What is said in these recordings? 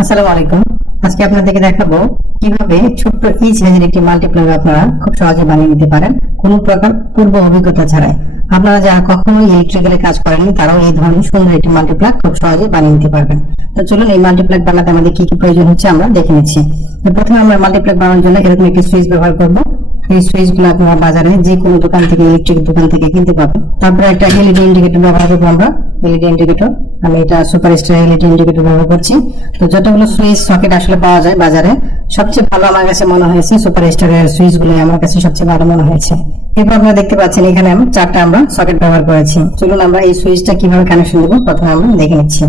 আসসালামু আলাইকুম। আজকে আপনাদেরকে দেখাবো কিভাবে ছোট্ট এই সাইজের একটি মাল্টিপ্লাগ আপনারা খুব সহজে বানিয়ে নিতে পারেন কোনো প্রকার পূর্ব অভিজ্ঞতা ছাড়াই। আপনারা যারা কখনো ইলেকট্রিক্যালে কাজ করেননি তারাও এই ধরনের সুন্দর একটি মাল্টিপ্লাগ খুব সহজে বানিয়ে নিতে পারবেন। তো চলুন এই মাল্টিপ্লাগ বানাতে আমাদের কি কি প্রয়োজন হচ্ছে আমরা দেখে নিচ্ছি। তো প্রথমে আমরা মাল্টিপ্লাগ বানানোর জন্য এরকম একটি সুইচ ব্যবহার করব। এই সুইচ গুলো আপনারা বাজারে যে কোনো দোকান থেকে ইলেকট্রিক দোকান থেকে কিনতে পাবেন। তারপরে একটা এলইডি ইন্ডিকেটর ব্যবহার করবো আমরা। এলইডি ইন্ডিকেটর, আমি এটা সুপারস্টার এলইডি ইন্ডিকেটর ব্যবহার করছি। তো যতগুলো সুইচ সকেট আসলে পাওয়া যায় বাজারে, সবচেয়ে ভালো আমার কাছে মনে হয়েছে সুপারস্টারের সুইচ গুলো আমার কাছে সবচেয়ে ভালো মনে হয়েছে। এরপর আপনারা দেখতে পাচ্ছেন এখানে আমি চারটা আমরা সকেট ব্যবহার করেছি। চলুন আমরা এই সুইচটা কিভাবে কানেকশন দেবো প্রথমে আমরা দেখে নিচ্ছি।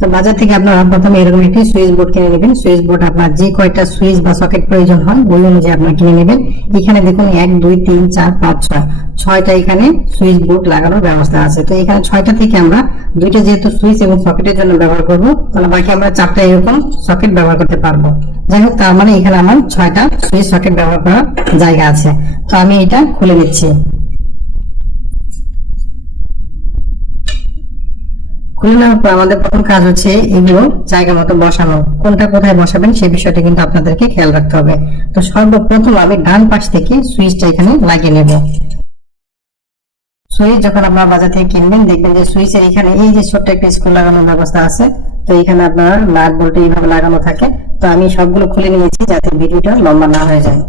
তো বাজার থেকে আপনারা প্রথমে এরকম একটি সুইচ বোর্ড কিনে নেবেন। সুইচ বোর্ড আপনার যে কয়টা সুইচ বা সকেট প্রয়োজন হয় ওই অনুযায়ী আপনারা কিনে নেবেন। এখানে দেখুন 1 2 3 4 5 6 ছয়টা এখানে সুইচ বোর্ড লাগানোর ব্যবস্থা আছে। তো এখানে ছয়টা থেকে আমরা দুইটা যেহেতু সুইচ এবং সকেটের জন্য ব্যবহার করব, তাহলে বাকি আমরা চারটা এরকম সকেট ব্যবহার করতে পারবো। যাই হোক, তার মানে এখানে আমার ছয়টা সুইচ সকেট ব্যবহার করার জায়গা আছে। তো আমি এটা খুলে নিচ্ছি। খুলে নেওয়ার পর আমাদের প্রথম কাজ হচ্ছে এগুলো জায়গা মতো বসানো। কোনটা কোথায় বসাবেন সেই বিষয়টা কিন্তু আপনাদেরকে খেয়াল রাখতে হবে। তো সর্বপ্রথম আমি ডান পাশ থেকে সুইচটা এখানে লাগিয়ে নেব। সুইচ যখন আপনারা বাজার থেকে কিনবেন দেখবেন যে সুইচের এখানে এই যে ছোট্ট একটা স্ক্রু লাগানোর ব্যবস্থা আছে। তো এখানে আপনার নাট বল্টু এইভাবে লাগানো থাকে। তো আমি সবগুলো খুলে নিয়েছি যাতে ভিডিওটা লম্বা না হয়ে যায়।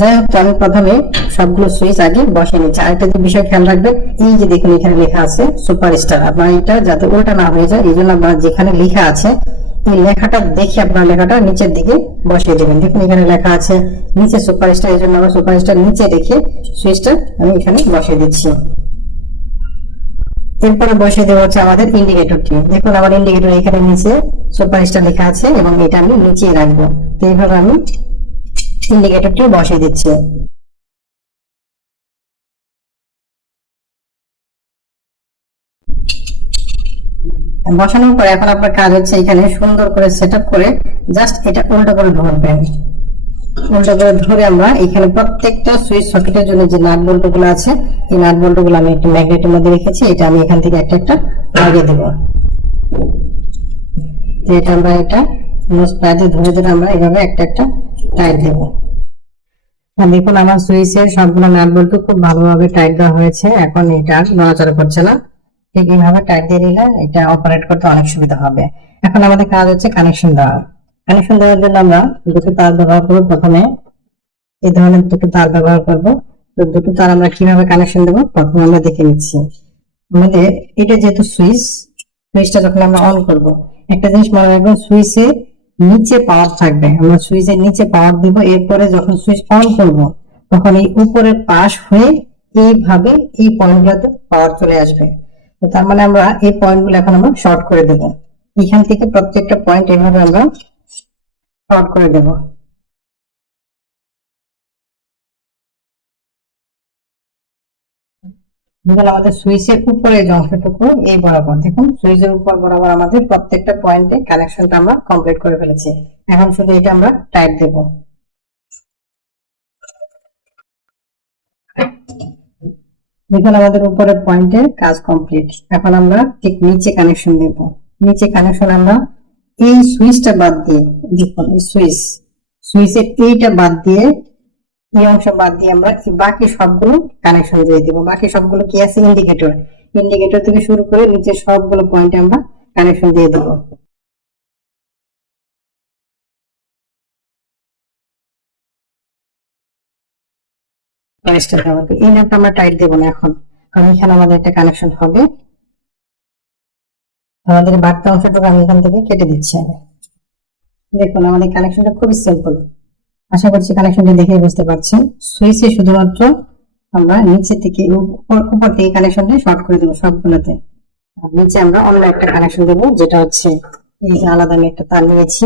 যাই হোক, তো আমি প্রথমে সবগুলো সুইচ আগে বসিয়ে নিচ্ছি। আরেকটা যে বিষয় খেয়াল রাখবেন, এই যে দেখুন এখানে লেখা আছে সুপারস্টার, আপনার এটা যাতে উল্টা না হয়ে যায় এই জন্য আপনার যেখানে লেখা আছে এই লেখাটা দেখে আপনার লেখাটা নিচের দিকে বসিয়ে দেবেন। দেখুন এখানে লেখা আছে নিচে সুপারস্টার, এই জন্য আমরা সুপারস্টার নিচে রেখে সুইচটা আমি এখানে বসিয়ে দিচ্ছি। এরপরে বসিয়ে দেওয়া হচ্ছে আমাদের ইন্ডিকেটরটি। দেখুন আমার ইন্ডিকেটর এখানে নিচে সুপারস্টার লেখা আছে এবং এটা আমি নিচে রাখবো। তো এইভাবে আমি ইন্ডিকেটরটি বসিয়ে দিচ্ছি। বসানোর পরে এখন আপনার কাজ হচ্ছে এখানে সুন্দর করে সেটআপ করে জাস্ট এটা উল্টো করে ধরবেন। উল্টো করে ধরে আমরা এখানে প্রত্যেকটা সুইচ সকেটের জন্য যে নাট বল্টু গুলো আছে এই নাট বল্টু গুলো আমি একটা ম্যাগনেটের মধ্যে রেখেছি। এটা আমি এখান থেকে একটা একটা লাগিয়ে দেবো। এটা আমরা এটা নোজ প্যাড দিয়ে ধরে ধরে আমরা এভাবে একটা একটা টাইট দেবো। দেখুন আমার সুইচের সবগুলো নাট বল্টু খুব ভালোভাবে টাইট দেওয়া হয়েছে। এখন এটা আর নড়াচড়া করছে না। ঠিক এইভাবে টাইট দিয়ে নিলে এটা অপারেট করতে অনেক সুবিধা হবে। এখন আমাদের কাজ হচ্ছে কানেকশন দেওয়া। কানেকশন দেওয়ার জন্য আমরা দুটো তার ব্যবহার করবো। প্রথমে এই ধরনের দুটো তার ব্যবহার করব। তো দুটো তার আমরা কিভাবে কানেকশন দেবো প্রথমে আমরা দেখে নিচ্ছি। আমাদের এটা যেহেতু সুইচটা যখন আমরা অন করব, একটা জিনিস মনে রাখবেন, সুইচের নিচে পাওয়ার থাকবে। আমরা সুইচের নিচে পাওয়ার দিব, এরপরে যখন সুইচ অন করব তখন এই উপরের পাশ হয়ে এইভাবে এই পয়েন্টগুলোতে পাওয়ার চলে আসবে। তো তার মানে আমরা এই পয়েন্টগুলো এখন আমরা শর্ট করে দেব। এখান থেকে প্রত্যেকটা পয়েন্ট এইভাবে আমরা শর্ট করে দেব। দেখুন আমাদের সুইচের উপরে যে অংশটুকু এই বরাবর, দেখুন সুইচের উপর বরাবর আমাদের প্রত্যেকটা পয়েন্টে কানেকশনটা আমরা কমপ্লিট করে ফেলেছি। এখন শুধু এটা আমরা টাইট দেব। দেখুন আমাদের উপরের পয়েন্টের কাজ কমপ্লিট। এখন আমরা ঠিক নিচে কানেকশন দেব। নিচে কানেকশন আমরা এই সুইচটা বাদ দিয়ে, দেখুন এই সুইচের এইটা বাদ দিয়ে, এই অংশ বাদ দিয়ে আমরা বাকি সবগুলো কানেকশন দিয়ে দিব। বাকি সবগুলো কি আছে, ইন্ডিকেটর। ইন্ডিকেটর থেকে শুরু করে নিচে সবগুলো পয়েন্টে আমরা কানেকশন দিয়ে দেব। এই নাটটা আমরা টাইট দেবো না এখন, কারণ এখানে আমাদের একটা কানেকশন হবে। আমাদের বাড়তি অংশটুকু আমি এখান থেকে কেটে দিচ্ছি আগে। দেখুন আমাদের কানেকশনটা খুবই সিম্পল। আশা করছি কানেকশনটি দেখে বুঝতে পারছেন। সুইচে শুধুমাত্র আমরা নিচে থেকে উপর থেকে কানেকশনটা শর্ট করে দেবো সবগুলোতে। নিচে আমরা অন্য একটা কানেকশন দেবো, যেটা হচ্ছে এই যে আলাদা আমি একটা তার নিয়েছি,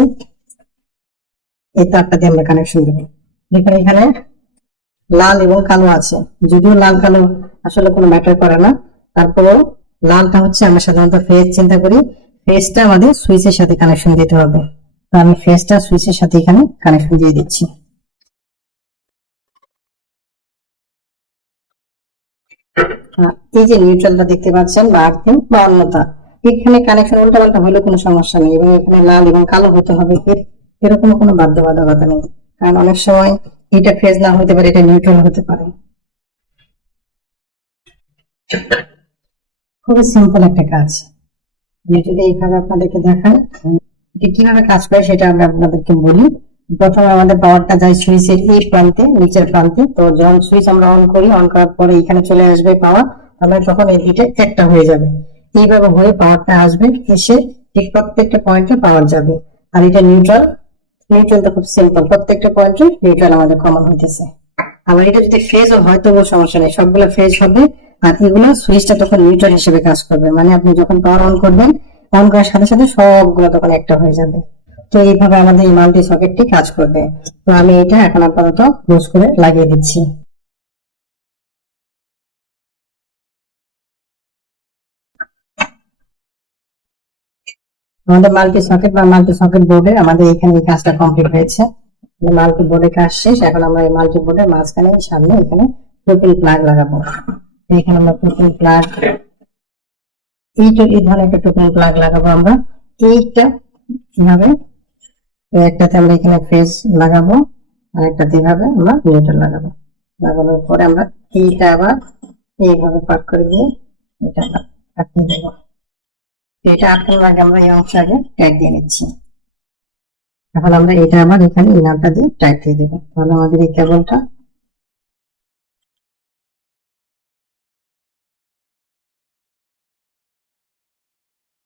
এই তারটা দিয়ে আমরা কানেকশন দেবো। দেখুন এখানে লাল এবং কালো আছে, যদিও লাল কালো আসলে কোনো ম্যাটার করে না, তারপরেও লালটা হচ্ছে আমরা সাধারণত ফেজ চিন্তা করি। ফেজটা আমাদের সুইচের সাথে কানেকশন দিতে হবে। তো আমি ফেজটা সুইচের সাথে এখানে কানেকশন দিয়ে দিচ্ছি। এই যে নিউট্রালটা দেখতে পাচ্ছেন বা আর্থিং বা অন্যতা, এখানে কানেকশন উল্টাপাল্টা হলে কোনো সমস্যা নেই, এবং এখানে লাল এবং কালো হতে হবে এরকম কোনো বাধ্যবাধকতা নেই, কারণ অনেক সময় এটা ফেজ না হতে পারে, এটা নিউট্রাল হতে পারে। খুবই সিম্পল একটা কাজ। আমি যদি এইভাবে আপনাদেরকে দেখাই এটা কিভাবে কাজ করে সেটা আমরা আপনাদেরকে বলি। প্রথমে আমাদের পাওয়ারটা যায় সুইচের এই প্রান্তে, নিচের প্রান্তে। তো যখন সুইচ আমরা অন করি, অন করার পরে এখানে চলে আসবে পাওয়ার, তাহলে তখন এটা একটা হয়ে যাবে। এইভাবে হয়ে পাওয়ারটা আসবে, এসে ঠিক প্রত্যেকটা পয়েন্টে পাওয়ার যাবে। আর এটা নিউট্রাল, নিউট্রালটা খুব সিম্পল, প্রত্যেকটা পয়েন্টে নিউট্রাল আমাদের কমন হইতেছে। আবার এটা যদি ফেজও হয় তবুও সমস্যা নেই, সবগুলো ফেজ হবে। আর এগুলো সুইচটা তখন নিউট্রাল হিসেবে কাজ করবে, মানে আপনি যখন পাওয়ার অন করবেন, অন করার সাথে সাথে সবগুলো তখন একটা হয়ে যাবে। তো এইভাবে আমাদের এই মাল্টি সকেটটি কাজ করবে। তো আমি এটা এখন আপাতত ক্লোজ করে লাগিয়ে দিচ্ছি। আমাদের মাল্টি সকেট বা মাল্টি সকেট বোর্ডে আমাদের এখানে এই কাজটা কমপ্লিট হয়েছে। মাল্টি বোর্ডে কাজ শেষ। এখন আমরা এই মাল্টি বোর্ডের মাঝখানে সামনে এখানে প্রোপিন প্লাগ লাগাবো। এখানে আমরা প্রোপিন প্লাগ, এই ধরনের একটা প্রোপিন প্লাগ লাগাবো আমরা। এইটা কিভাবে, একটাতে আমরা এখানে ফেজ লাগাবো, আর একটাতে এইভাবে আমরা নিউট্রাল লাগাবো। লাগানোর পরে আমরা এইটা আবার এইভাবে পাক করে দিয়ে এটা আমরা আটকে দেবো। এটা আটকানোর আগে আমরা এই অংশ আগে ট্যাগ দিয়ে নিচ্ছি। এখন আমরা এটা আবার এখানে এই নাটটা দিয়ে টাইট দিয়ে দেবো, তাহলে আমাদের এই কেবলটা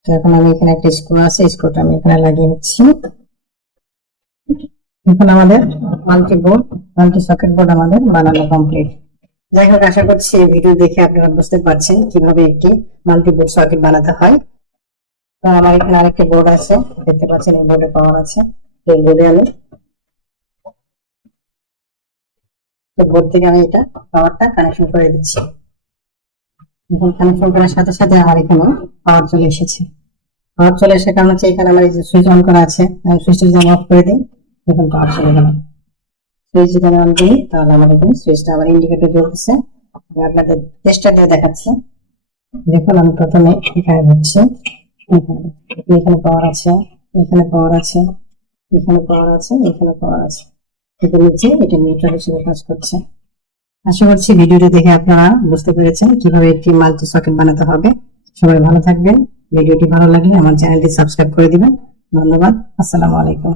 এখন আমি এখানে একটা স্ক্রু আছে, স্ক্রুটা আমি এখানে লাগিয়ে নিচ্ছি। এখন আমাদের multi board, multi socket board আমাদের বানানো কমপ্লিট। যাই হোক, আশা করছি এই ভিডিও দেখে আপনারা বুঝতে পারছেন কিভাবে একটি মাল্টি বোর্ড সকেট বানাতে হয়। তো আমার এখানে আরেকটা বোর্ড আছে, দেখতে পাচ্ছেন এই বোর্ডে পাওয়ার আছে। এই বোর্ডে আমি বোর্ড থেকে আমি এটা পাওয়ারটা কানেকশন করে দিচ্ছি। এখন কানেকশন করার সাথে সাথে আমার এখানে পাওয়ার চলে এসেছে। পাওয়ার চলে আসার কারণ হচ্ছে এখানে আমার এই যে সুইচ অন করা আছে, সুইচটা যদি আমি অফ করে দিই এখন পাওয়ার চলে গেল। সুইচ যদি আমি অন করি তাহলে আমার এখানে সুইচটা আবার ইন্ডিকেটর জ্বলতেছে। আমি আপনাদের চেষ্টা দিয়ে দেখাচ্ছি। দেখুন আমি প্রথমে এখানে ধরছি, এখানে পাওয়ার আছে, এখানে পাওয়ার আছে, এখানে পাওয়ার আছে, এখানে পাওয়ার আছে। এটা নিচে এটা নিউট্রাল হিসেবে কাজ করছে। আশা করছি ভিডিওটি দেখে আপনারা বুঝতে পেরেছেন কিভাবে একটি মাল্টি সকেট বানাতে হবে। সবাই ভালো থাকবেন। ভিডিওটি ভালো লাগলে আমার চ্যানেলটি সাবস্ক্রাইব করে দিবেন। ধন্যবাদ। আসসালামু আলাইকুম।